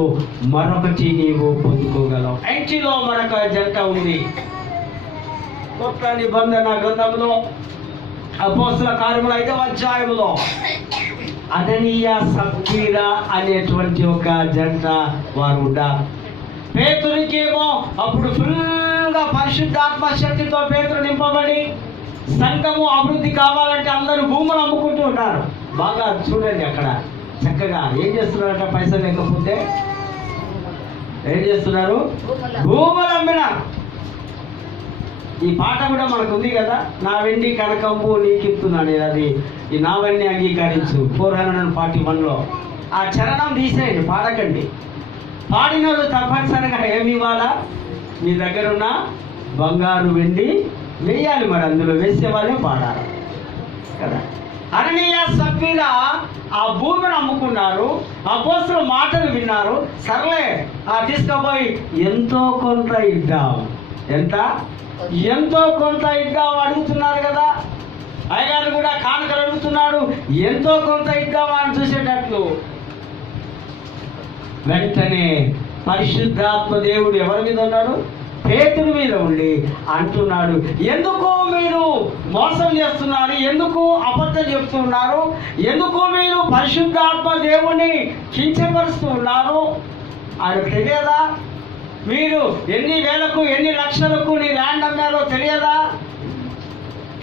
మరొకటి నీవు పొందుకోగలవు. ఎంటిలో మరొక జంట ఉంది. కొత్త నిబంధన గ్రంథంలో అపోస్తల కార్యములు 5వ అధ్యాయంలో అననీయ సప్పీరా అనేటువంటి ఒక జంట వారు ఉన్నారు. పేతురుకేమో అప్పుడు ఫుల్గా పరిశుద్ధాత్మ శక్తితో పేతురు నింపబడి సంఘము అభివృద్ధి కావాలంటే అందరూ భూములు అమ్ముకుంటూ ఉన్నారు. బాగా చూడండి, అక్కడ చక్కగా ఏం చేస్తున్నారట, పైసలు లేకపోతే ఏం చేస్తున్నారు, భూములు అమ్మినారు. ఈ పాట కూడా మనకు ఉంది కదా, నా వెండి కనకంబు నీకిస్తున్నాను, అది ఈ నా వెండి అంగీకరించు 441లో. ఆ చరణం తీసేయండి, పాడకండి. పాడిన వాళ్ళు తప్పనిసరిగా ఏమి ఇవ్వాలా, మీ దగ్గర ఉన్న బంగారు వెండి వేయాలి. మరి అందులో వేసే వాళ్ళే పాడాలి కదా. అననీయ సప్పీరా ఆ భూమిని అమ్ముకున్నారు. అపోస్తలుల మాటలు విన్నారు. సర్లే తీసుకుపోయి ఎంతో కొంత ఇద్దాం, ఎంతో కొంత ఇద్దాం అడుగుతున్నారు కదా. అయ్యగారు కూడా కానుకలు అడుగుతున్నాడు, ఎంతో కొంత ఇద్దాం అని చూసేటట్లు. వెంటనే పరిశుద్ధాత్మ దేవుడు ఎవరి మీద ఉన్నాడు, పేతురు మీద ఉండి అంటున్నాడు, ఎందుకు మీరు మోసం చేస్తున్నారు, ఎందుకు అబద్ధం చెప్తున్నారు, ఎందుకు మీరు పరిశుద్ధాత్మ దేవుణ్ణి కించపరుస్తూ ఉన్నారు. అది తెలియదా, మీరు ఎన్ని వేలకు ఎన్ని లక్షలకు నీ ల్యాండ్ అమ్మారో తెలియదా,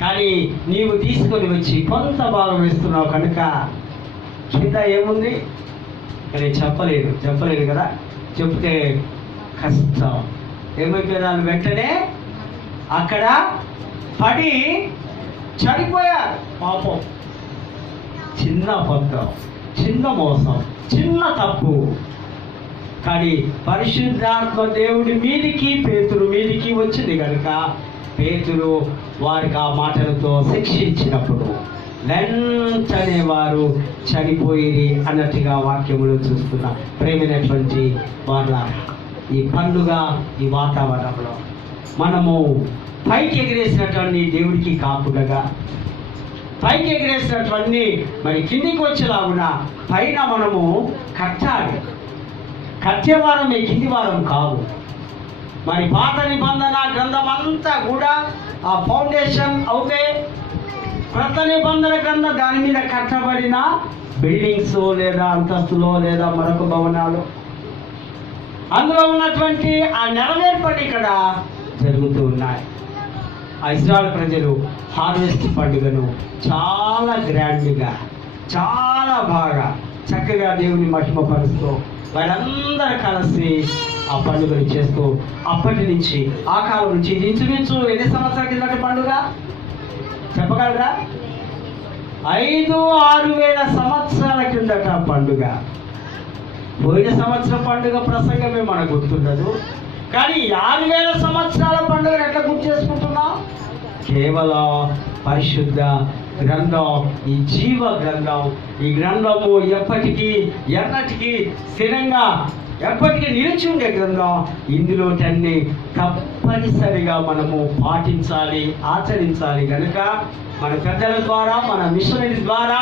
కానీ నీవు తీసుకొని వచ్చి కొంత భాగం ఇస్తున్నావు కనుక కింద ఏముంది కానీ చెప్పలేదు కదా. చెప్తే కష్టం. ఏమైపోయారు, వెంటనే అక్కడ పడి చనిపోయారు. పాపం, చిన్న అబద్ధం, చిన్న మోసం, చిన్న తప్పు. కానీ పరిశుద్ధాత్మ దేవుడి మీదికి పేతురు మీదికి వచ్చింది కనుక పేతురు వారికి ఆ మాటలతో శిక్షించినప్పుడు వెంటనే వారు చనిపోయి అన్నట్టుగా వాక్యములు చూస్తున్నా. ప్రేమైనటువంటి వాళ్ళ ఈ పండుగ ఈ వాతావరణంలో మనము పైకి ఎగిరేసినటువంటి దేవుడికి కాపుడగా, పైకి ఎగిరేసినటువంటి మరి కిందికి వచ్చేలాగున పైన మనము కట్టాలి. కట్టేవారమే, కింది వారం కాదు. మరి పాత నిబంధన గ్రంథం అంతా కూడా ఆ ఫౌండేషన్ అవుతే క్రొత్త నిబంధన గ్రంథం దాని మీద కట్టబడిన బిల్డింగ్స్ లేదా అంతస్తులో లేదా మరొక భవనాలు, అందులో ఉన్నటువంటి ఆ నెరవేర్పడి ఇక్కడ జరుగుతూ ఉన్నాయి. ఇశ్రాయేలు ప్రజలు హార్వెస్ట్ పండుగను చాలా గ్రాండ్గా, చాలా బాగా చక్కగా దేవుని మహిమపరుస్తూ వాళ్ళందరూ కలిసి ఆ పండుగను చేస్తూ అప్పటి నుంచి ఆ కాలం నుంచి ఇంచుమించు ఎన్ని సంవత్సరాల కిందటి పండుగ చెప్పగలరా? 5-6 వేల సంవత్సరాల కిందట పండుగ. పోయిన సంవత్సరం పండుగ ప్రసంగమే మనకు గుర్తుండదు, కానీ 6,000 సంవత్సరాల పండుగను ఎట్లా గుర్తు చేసుకుంటున్నాం? కేవలం పరిశుద్ధ గ్రంథం, ఈ జీవ గ్రంథం, ఈ గ్రంథము ఎప్పటికీ ఎన్నటికీ స్థిరంగా ఎప్పటికీ నిలిచి ఉండే గ్రంథం. ఇందులో అన్ని తప్పనిసరిగా మనము పాటించాలి, ఆచరించాలి. కనుక మన పెద్దల ద్వారా, మన మిషనరీ ద్వారా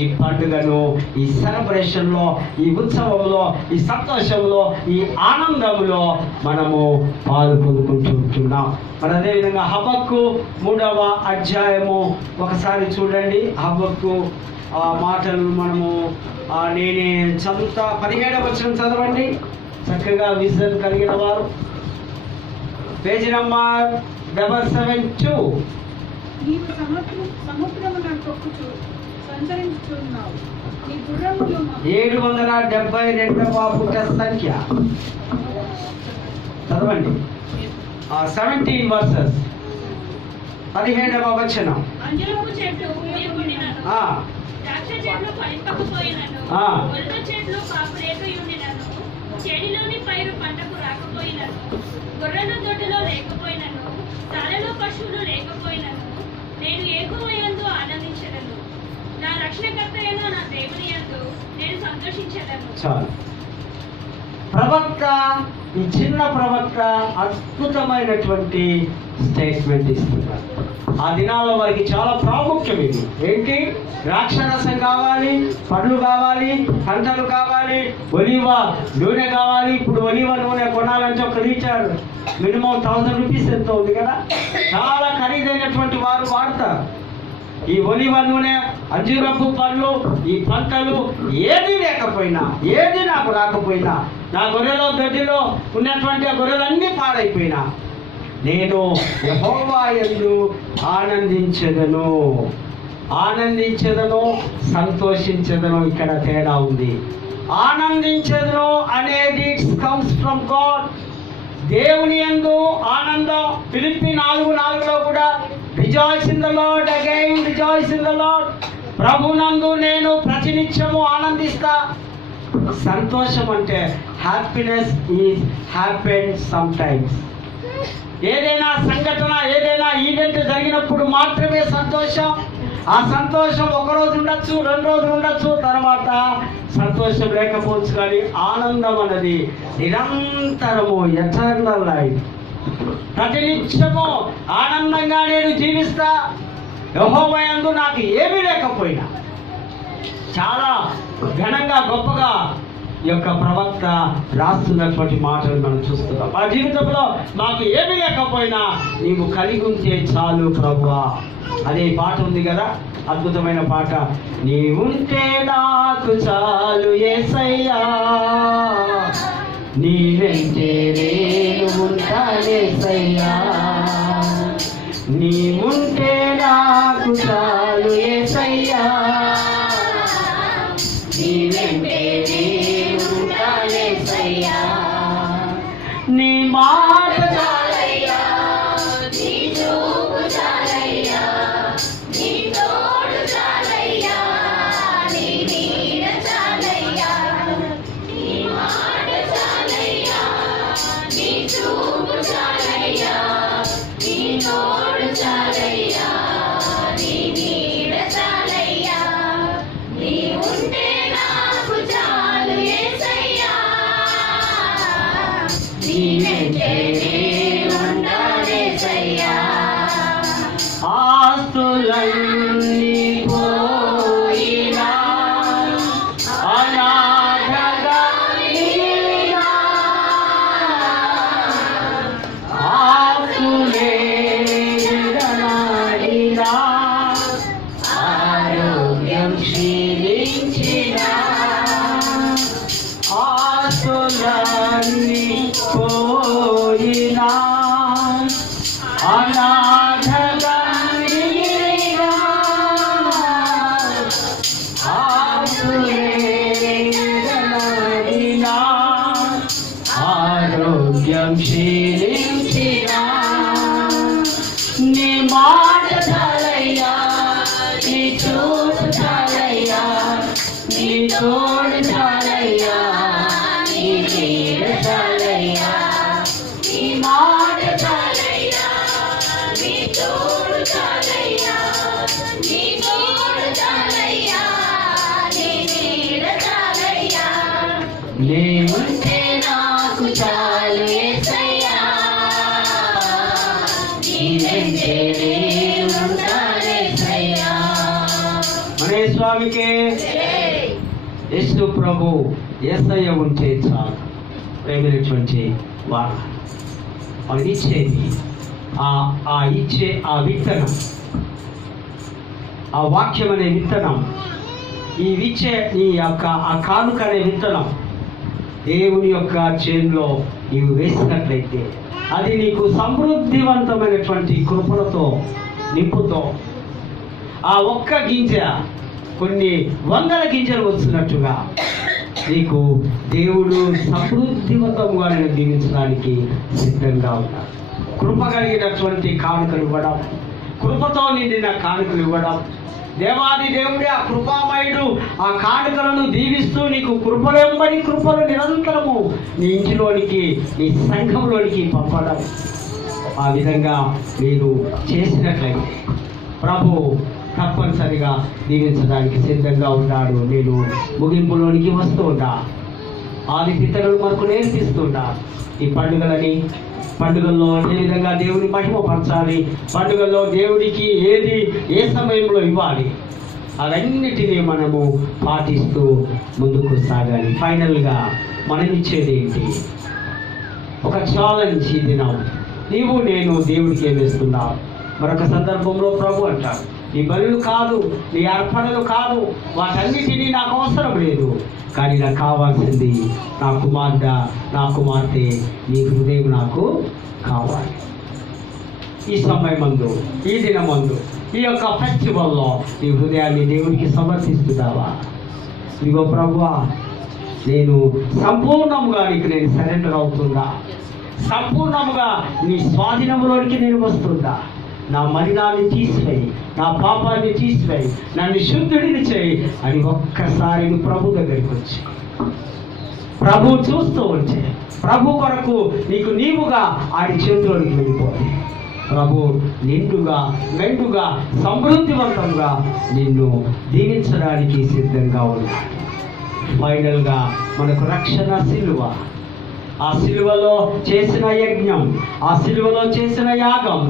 ఈ పండుగను, ఈ సెలబ్రేషన్లో, ఈ ఉత్సవంలో, ఈ సంతోషంలో, ఈ ఆనందంలో మనము పాలు పొందుకుంటున్నాం. మరి అదేవిధంగా హబక్కు 3వ అధ్యాయము ఒకసారి చూడండి. హబక్కు ఆ మాటలు మనము నేనే చదువుతా. 17వ వచనం చదవండి చక్కగా విజన్ కలిగిన వారు. Page number 772. నీవు సముద్రమున తొక్కుచు సంచరించుచున్నావు. నీ గుర్రములు 772వ పుట సంఖ్య చదవండి. 17 వర్సెస్ 17వ వచనం. అంజూరపు చెట్లు పూయకుండినను, ద్రాక్ష చెట్లు ఫలింపకపోయినను, ఒలివ చెట్లు కాపులేకయుండినను, చేనిలోని పైరు పంటకు రాకపోయినను, గొర్రెల దొడ్డిలో లేకపోయినను, సాలలో పశువులు లేకపోయినను, నేను యెహోవాయందు ఆనందించెదను. నా రక్షణకర్తయైన నా దేవుని యందు నేను సంతోషించెదను. చాలు. ప్రవక్త, ఈ చిన్న ప్రవక్త అద్భుతమైనటువంటి స్టేట్మెంట్ ఇస్తున్నారు. ఆ దినాల్లో వారికి చాలా ప్రాముఖ్యం ఇది. ఏంటి? ద్రాక్షరసం కావాలి, పండ్లు కావాలి, పంటలు కావాలి, ఒలివ నూనె కావాలి. ఇప్పుడు ఒలివ నూనె కొనాలంటే 1 లీటర్ మినిమం 1000 రూపీస్ ఎంతో ఉంది కదా. చాలా ఖరీదైనటువంటి వారు వాడతారు. ఈ ఒలివ నూనె, అంజూరపు పండ్లు, ఈ పంటలు ఏది లేకపోయినా, ఏది నాకు రాకపోయినా, నా గొర్రెలో దొడ్డిలో ఉన్నటువంటి ఆ గొర్రెలన్నీ పాడైపోయినా, నేను యెహోవా యందు ఆనందించెదను, సంతోషించెదను. ఇక్కడ తేడా ఉంది. ఆనందించెదను అనేది కమ్స్ ఫ్రమ్ గాడ్. దేవుని యందు ఆనందం. ఫిలిప్పీ 4:4లో కూడా rejoice in the lord, again rejoice in the lord. ప్రభునందు నేను ప్రతినిత్యము ఆనందిస్తా. సంతోషం అంటే happiness is happen some times. ఏదైనా సంఘటన, ఏదైనా ఈవెంట్ జరిగినప్పుడు మాత్రమే సంతోషం. ఆ సంతోషం 1 రోజు ఉండొచ్చు, 2 రోజులు ఉండొచ్చు, తర్వాత సంతోషం లేకపోవచ్చు. కానీ ఆనందం అన్నది నిరంతరము, ఎటర్నల్ లైఫ్. ప్రతినిత్యము ఆనందంగా నేను జీవిస్తా. యెహోవా యందు నాకు ఏమీ లేకపోయినా. చాలా ఘనంగా, గొప్పగా ఈ యొక్క ప్రవక్త రాస్తున్నటువంటి మాటలు మనం చూస్తున్నాం. మా జీవితంలో మాకు ఏమీ లేకపోయినా నీవు కలిగి ఉంటే చాలు ప్రభువా. అదే పాట ఉంది కదా, అద్భుతమైన పాట. నీవుంటే నాకు చాలు యేసయ్యా, నీ వెంటే నేను ఉంటానేసయ్యా, నీవుంటే నాకు చాలు యేసయ్యా, నీ వెంటే నేను ఉంటానేసయ్యా, నీ మాట చాలయ్యా, నీ చూపు చాలయ్యా, నీ తోడు చాలయ్యా, నీ నీడ చాలయ్యా, నీ మాట చాలయ్యా, నీ చూపు చాలయ్యా, నీ తోడు చాలయ్యా, నీ నీడ చాలయ్యా, నీ ఉంటే నాకు చాలు యేసయ్యా, నీ వెంటే నేను ఉంటానేసయ్యా. ఆస్తులన్నీ పోయినా, అనాథగా మిగిలినా, ఆస్తులే విడనాడినా, ఆరోగ్యం క్షీణించినా, ఆస్తులన్నీ పోయినా, అనాథగా మిగిలినా, ఆస్తులే విడనాడినా, ఆరోగ్యం క్షీణించినా, నీ మాట చాలయ్యా, నీ చూపు చాలయ్యా, నీ తోడు చాలయ్యా, నీ నీడ చాలయ్యా, నీ మాట చాలయ్యా, నీ తోడు చాలయ్యా, నీ తోడు చాలయ్యా, నీ నీడ చాలయ్యా, నీవుంటే నాకు చాలు యేసయ్యా, నీ వెంటే నేను ఉంటానేసయ్యా. మన యేసు స్వామికే యేసు ప్రభు యేసయ్య ఉంటే చాలు. ప్రేమైనటువంటి వారు అది ఇచ్చేది ఇచ్చే ఆ విత్తనం, ఆ వాక్యం అనే విత్తనం, ఈ యొక్క ఆ కానుక అనే విత్తనం దేవుని యొక్క చేనులో నీవు వేసినట్లయితే అది నీకు సమృద్ధివంతమైనటువంటి కృపలతో నింపుతో ఆ ఒక్క గింజ కొన్ని వందల గింజలు వస్తున్నట్టుగా నీకు దేవుడు సమృద్ధివంతంగా నేను దీవించడానికి సిద్ధంగా ఉన్నాడు. కృప కలిగినటువంటి కానుకలు ఇవ్వడం, కృపతో నిండిన కానుకలు ఇవ్వడం, దేవాది దేవుడే ఆ కృపామయుడు ఆ కానుకలను దీవిస్తూ నీకు కృపలెంబడి కృపలు నిరంతరము నీ ఇంటిలోనికి నీ సంఘంలోనికి పంపడం. ఆ విధంగా మీరు చేసినట్లయితే ప్రభు తప్పనిసరిగా దీవించడానికి సిద్ధంగా ఉన్నాడు. నేను ముగింపులోనికి వస్తూ ఉంటా. ఆది పితరులు మనకు నేర్పిస్తుంటా ఈ పండుగల్లో ఏ విధంగా దేవుని మహిమపరచాలి, పండుగల్లో దేవుడికి ఏది ఏ సమయంలో ఇవ్వాలి, అవన్నిటినీ మనము పాటిస్తూ ముందుకు సాగాలి. ఫైనల్గా మనం ఇచ్చేది ఏంటి? ఒక ఛాలెంజ్. ఈ దినం నీవు నేను దేవుడికి ఏం వేస్తున్నావు? మరొక సందర్భంలో ప్రభు అంటాడు, నీ బలులు కాదు, నీ అర్పణలు కాదు, వాటన్నిటినీ నాకు అవసరం లేదు, కానీ నాకు కావాల్సింది నా కుమార్తె నీ హృదయం నాకు కావాలి. ఈ సమయమందు, ఈ దినమందు, ఈ యొక్క ఫెస్టివల్లో నీ హృదయాన్ని దేవునికి సమర్పిస్తున్నావా? ఇదిగో ప్రభువా, నేను సంపూర్ణంగా నీకు నేను సరెండర్ అవుతుందా? సంపూర్ణంగా నీ స్వాధీనంలోనికి నేను వస్తుందా? నా మలినాన్ని తీసివేయి, నా పాపాన్ని తీసివేయి, నన్ను శుద్ధుడిని చేయి అని ఒక్కసారి ప్రభు దగ్గరికి వచ్చి ప్రభు చూస్తూ ఉంటే, ప్రభు కొరకు నీవుగా ఆయన చేతిలోనికి వెళ్ళిపోతే ప్రభు నిండుగా మెండుగా సమృద్ధివంతంగా నిన్ను దీవించడానికి సిద్ధంగా ఉన్నాడు. ఫైనల్గా మనకు రక్షణ సిలువ, ఆ సిలువలో చేసిన యజ్ఞం, ఆ సిలువలో చేసిన యాగం,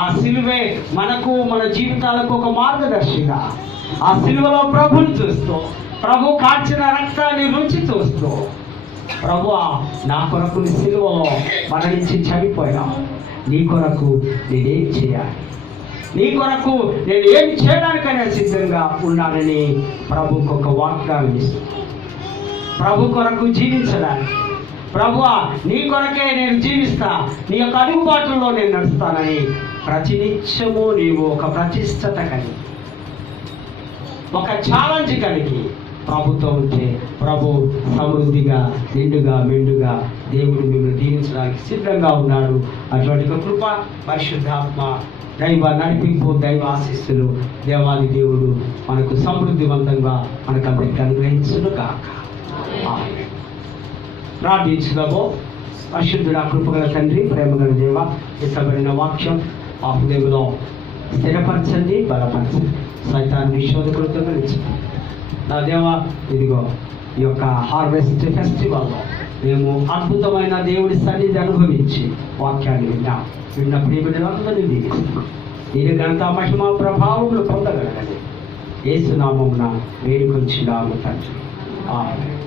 ఆ సిలువే మనకు మన జీవితాలకు ఒక మార్గదర్శిగా. ఆ సిలువలో ప్రభుని చూస్తూ, ప్రభు కార్చిన రక్తాన్ని రుచి చూస్తూ, ప్రభువా నా కొరకు నీ సిలువలో మరణించి చనిపోయావు, నీ కొరకు నేనేం చేయాలి, నీ కొరకు నేను ఏమి చేయడానికైనా సిద్ధంగా ఉన్నానని ప్రభుకు ఒక వాగ్దానం ఇస్తుంది. ప్రభు కొరకు జీవించడానికి, ప్రభువా నీ కొరకే నేను జీవిస్తా, నీ యొక్క అడుగుబాటుల్లో నేను నడుస్తానని ప్రతినిత్యము నీవు ఒక ప్రతిష్టత కలిగి, ఒక ఛాలెంజ్ కలిగి ప్రభుతో ఉంటే ప్రభు సమృద్ధిగా నిండుగా మెండుగా దేవుడు మిమ్మల్ని దీవించడానికి సిద్ధంగా ఉన్నాడు. అటువంటి కృప, పరిశుద్ధాత్మ, దైవ నడిపింపు, దైవ ఆశీస్సులు దేవాది దేవుడు మనకు సమృద్ధివంతంగా మనకందరికీ అనుగ్రహించును కాక. ప్రార్థించుదాము. పరిశుద్ధుడు ఆ కృపగల తండ్రి, ప్రేమగల దేవ, ఇష్టపడిన వాక్యం ఆ హృదయంలో స్థిరపరచండి, బలపరచండి. సైతాన్ని శోధకులతో నిలిచింది నా దేవ. ఇదిగో ఈ యొక్క హార్వెస్ట్ ఫెస్టివల్లో మేము అద్భుతమైన దేవుడి సన్నిధి అనుభవించి వాక్యాన్ని విన్న ప్రియబిడ్డలందరినీ దీవిస్తున్నాం. నేను ఘనత మహిమ ప్రభావములు పొందగలగండి. యేసు నామమున వేడుకొంచున్నాము తండ్రి. ఆమేన్.